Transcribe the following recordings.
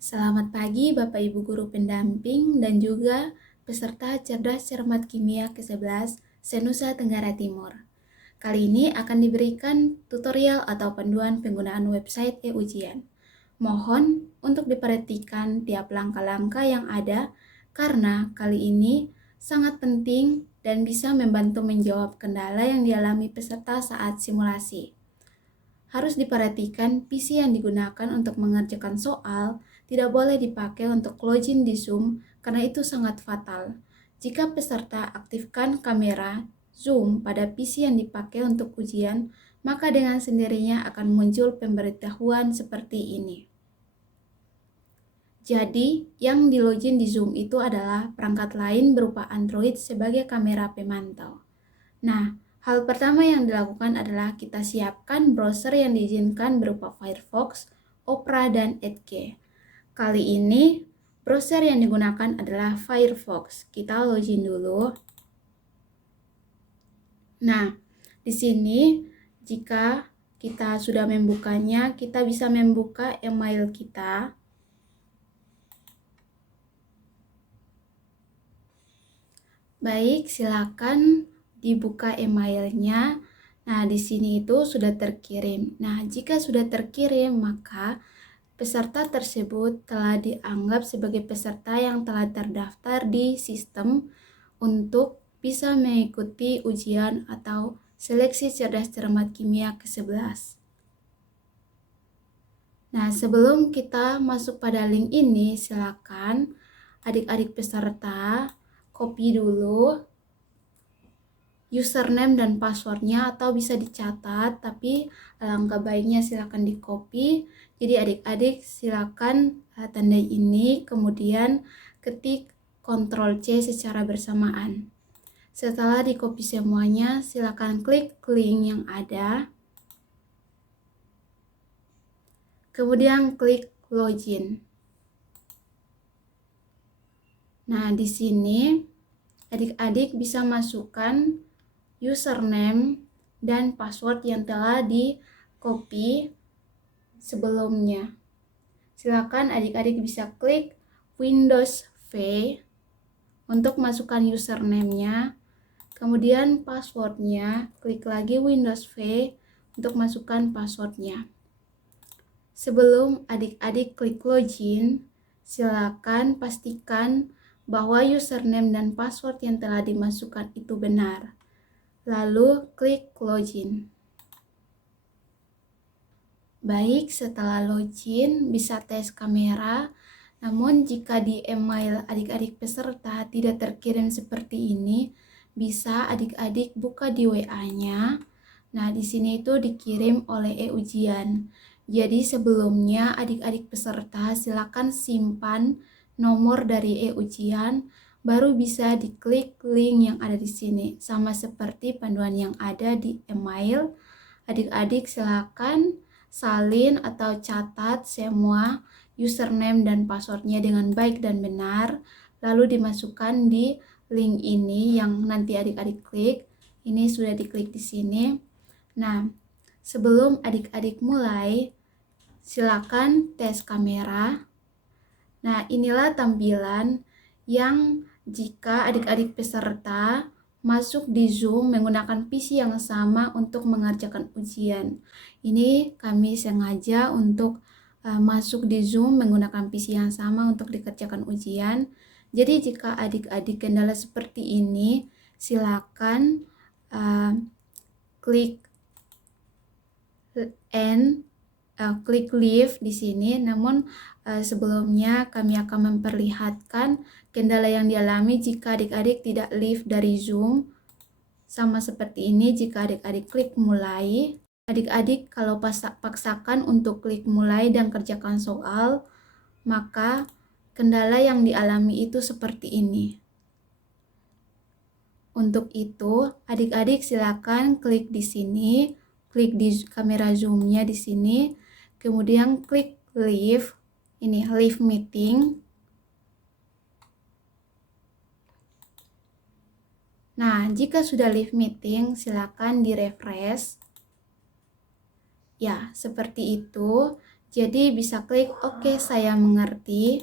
Selamat pagi Bapak Ibu Guru Pendamping dan juga peserta Cerdas Cermat Kimia ke-11 Senusa Tenggara Timur. Kali ini akan diberikan tutorial atau panduan penggunaan website e-ujian. Mohon untuk diperhatikan tiap langkah-langkah yang ada karena kali ini sangat penting dan bisa membantu menjawab kendala yang dialami peserta saat simulasi. Harus diperhatikan PC yang digunakan untuk mengerjakan soal tidak boleh dipakai untuk login di Zoom karena itu sangat fatal. Jika peserta aktifkan kamera Zoom pada PC yang dipakai untuk ujian, maka dengan sendirinya akan muncul pemberitahuan seperti ini. Jadi, yang di login di Zoom itu adalah perangkat lain berupa Android sebagai kamera pemantau. Nah, hal pertama yang dilakukan adalah kita siapkan browser yang diizinkan berupa Firefox, Opera, dan Edge. Kali ini, browser yang digunakan adalah Firefox. Kita login dulu. Nah, di sini jika kita sudah membukanya, kita bisa membuka email kita. Baik, silakan dibuka emailnya. Nah, di sini itu sudah terkirim. Nah, jika sudah terkirim, maka peserta tersebut telah dianggap sebagai peserta yang telah terdaftar di sistem untuk bisa mengikuti ujian atau seleksi cerdas cermat kimia ke-11. Nah, sebelum kita masuk pada link ini, silakan adik-adik peserta copy dulu username dan passwordnya atau bisa dicatat, tapi alangkah baiknya silakan di copy. Jadi adik-adik silakan tandai ini, kemudian ketik Ctrl C secara bersamaan. Setelah di copy semuanya, silakan klik link yang ada, kemudian klik login. Nah, di sini adik-adik bisa masukkan username dan password yang telah di-copy sebelumnya. Silakan adik-adik bisa klik Windows V untuk masukkan username-nya. Kemudian passwordnya, klik lagi Windows V untuk masukkan passwordnya. Sebelum adik-adik klik login, silakan pastikan bahwa username dan password yang telah dimasukkan itu benar. Lalu klik login. Baik, setelah login bisa tes kamera. Namun jika di email adik-adik peserta tidak terkirim seperti ini, bisa adik-adik buka di WA-nya. Nah, di sini itu dikirim oleh e-ujian. Jadi sebelumnya adik-adik peserta silakan simpan nomor dari e-ujian, baru bisa diklik link yang ada di sini. Sama seperti panduan yang ada di email, adik-adik silakan salin atau catat semua username dan passwordnya dengan baik dan benar, lalu dimasukkan di link ini yang nanti adik-adik klik. Ini sudah diklik di sini. Nah, sebelum adik-adik mulai, silakan tes kamera. Nah, inilah tampilan yang jika adik-adik peserta masuk di Zoom menggunakan PC yang sama untuk mengerjakan ujian. Ini kami sengaja untuk masuk di Zoom menggunakan PC yang sama untuk dikerjakan ujian. Jadi jika adik-adik kendala seperti ini, silakan klik klik leave di sini. Namun sebelumnya kami akan memperlihatkan kendala yang dialami jika adik-adik tidak leave dari Zoom. Sama seperti ini jika adik-adik klik mulai. Adik-adik kalau paksakan untuk klik mulai dan kerjakan soal, maka kendala yang dialami itu seperti ini. Untuk itu, adik-adik silakan klik di sini, klik di kamera zoom-nya di sini, kemudian klik leave, ini leave meeting. Nah, jika sudah leave meeting, silakan di-refresh. Ya, seperti itu. Jadi bisa klik oke, saya mengerti,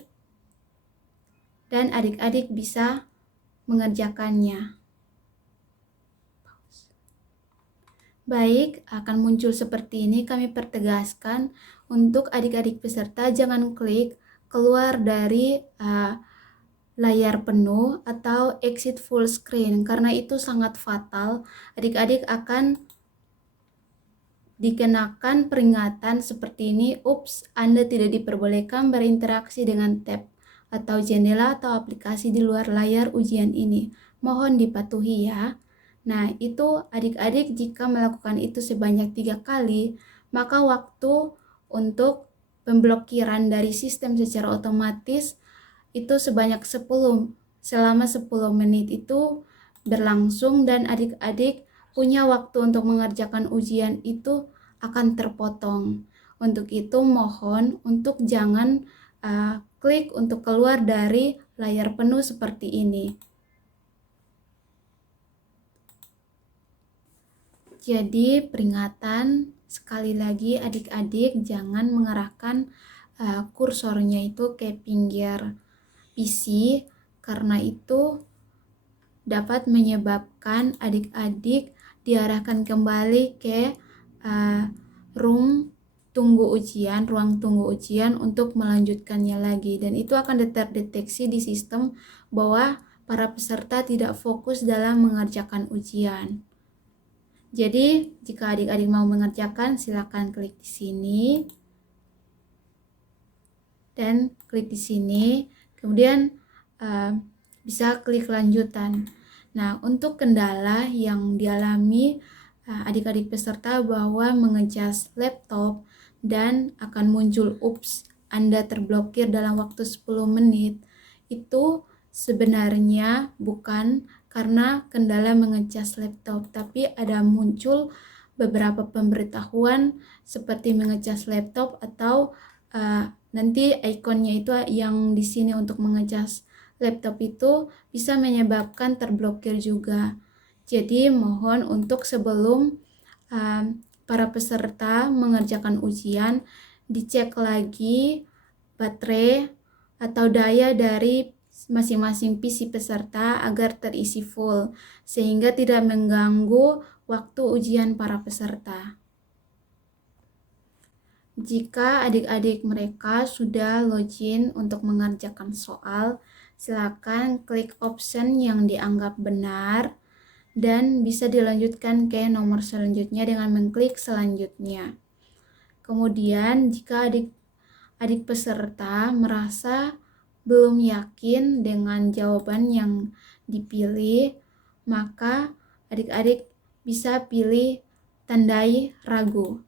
dan adik-adik bisa mengerjakannya. Baik, akan muncul seperti ini. Kami pertegaskan untuk adik-adik peserta jangan klik keluar dari layar penuh atau exit full screen, karena itu sangat fatal. Adik-adik akan dikenakan peringatan seperti ini, ups, Anda tidak diperbolehkan berinteraksi dengan tab atau jendela atau aplikasi di luar layar ujian ini. Mohon dipatuhi ya. Nah, itu adik-adik jika melakukan itu sebanyak 3 kali, maka waktu untuk pemblokiran dari sistem secara otomatis itu sebanyak 10, selama 10 menit itu berlangsung, dan adik-adik punya waktu untuk mengerjakan ujian itu akan terpotong. Untuk itu mohon untuk jangan klik untuk keluar dari layar penuh seperti ini. Jadi peringatan sekali lagi, adik-adik jangan mengarahkan kursornya itu ke pinggir PC, karena itu dapat menyebabkan adik-adik diarahkan kembali ke ruang tunggu ujian untuk melanjutkannya lagi, dan itu akan terdeteksi di sistem bahwa para peserta tidak fokus dalam mengerjakan ujian. Jadi jika adik-adik mau mengerjakan, silakan klik di sini dan klik di sini, kemudian bisa klik lanjutan. Nah, untuk kendala yang dialami adik-adik peserta bahwa mengecas laptop dan akan muncul ups, Anda terblokir dalam waktu 10 menit, itu sebenarnya bukan karena kendala mengecas laptop, tapi ada muncul beberapa pemberitahuan seperti mengecas laptop atau nanti ikonnya itu yang di sini untuk mengecas laptop itu bisa menyebabkan terblokir juga. Jadi mohon untuk sebelum para peserta mengerjakan ujian, dicek lagi baterai atau daya dari masing-masing PC peserta agar terisi full, sehingga tidak mengganggu waktu ujian para peserta. Jika adik-adik mereka sudah login untuk mengerjakan soal, silakan klik option yang dianggap benar dan bisa dilanjutkan ke nomor selanjutnya dengan mengklik selanjutnya. Kemudian jika adik peserta merasa belum yakin dengan jawaban yang dipilih, maka adik-adik bisa pilih tandai ragu.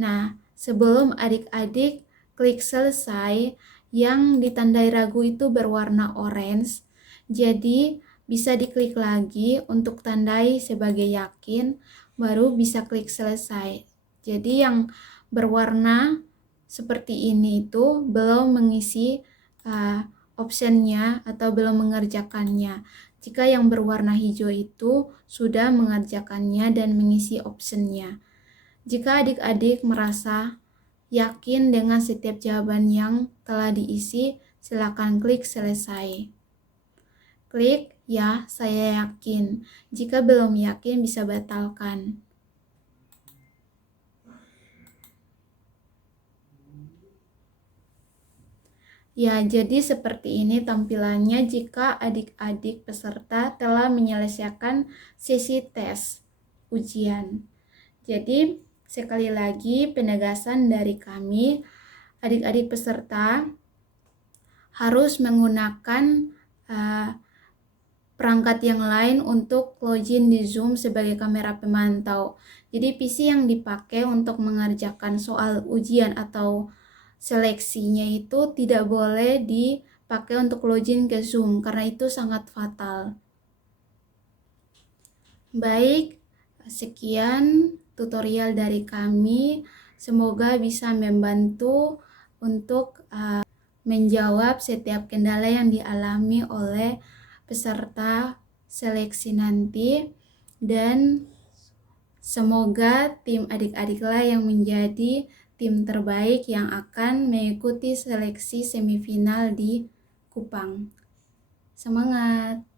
Nah, sebelum adik-adik klik selesai, yang ditandai ragu itu berwarna orange, jadi bisa diklik lagi untuk tandai sebagai yakin, baru bisa klik selesai. Jadi yang berwarna seperti ini itu belum mengisi optionnya atau belum mengerjakannya. Jika yang berwarna hijau itu sudah mengerjakannya dan mengisi optionnya. Jika adik-adik merasa yakin dengan setiap jawaban yang telah diisi, silakan klik selesai. Klik ya, saya yakin. Jika belum yakin, bisa batalkan. Ya, jadi seperti ini tampilannya jika adik-adik peserta telah menyelesaikan sesi tes ujian. Jadi, sekali lagi penegasan dari kami, adik-adik peserta harus menggunakan perangkat yang lain untuk login di Zoom sebagai kamera pemantau. Jadi PC yang dipakai untuk mengerjakan soal ujian atau seleksinya itu tidak boleh dipakai untuk login ke Zoom karena itu sangat fatal. Baik, sekian tutorial dari kami. Semoga bisa membantu untuk menjawab setiap kendala yang dialami oleh peserta seleksi nanti, dan semoga tim adik-adiklah yang menjadi tim terbaik yang akan mengikuti seleksi semifinal di Kupang. Semangat!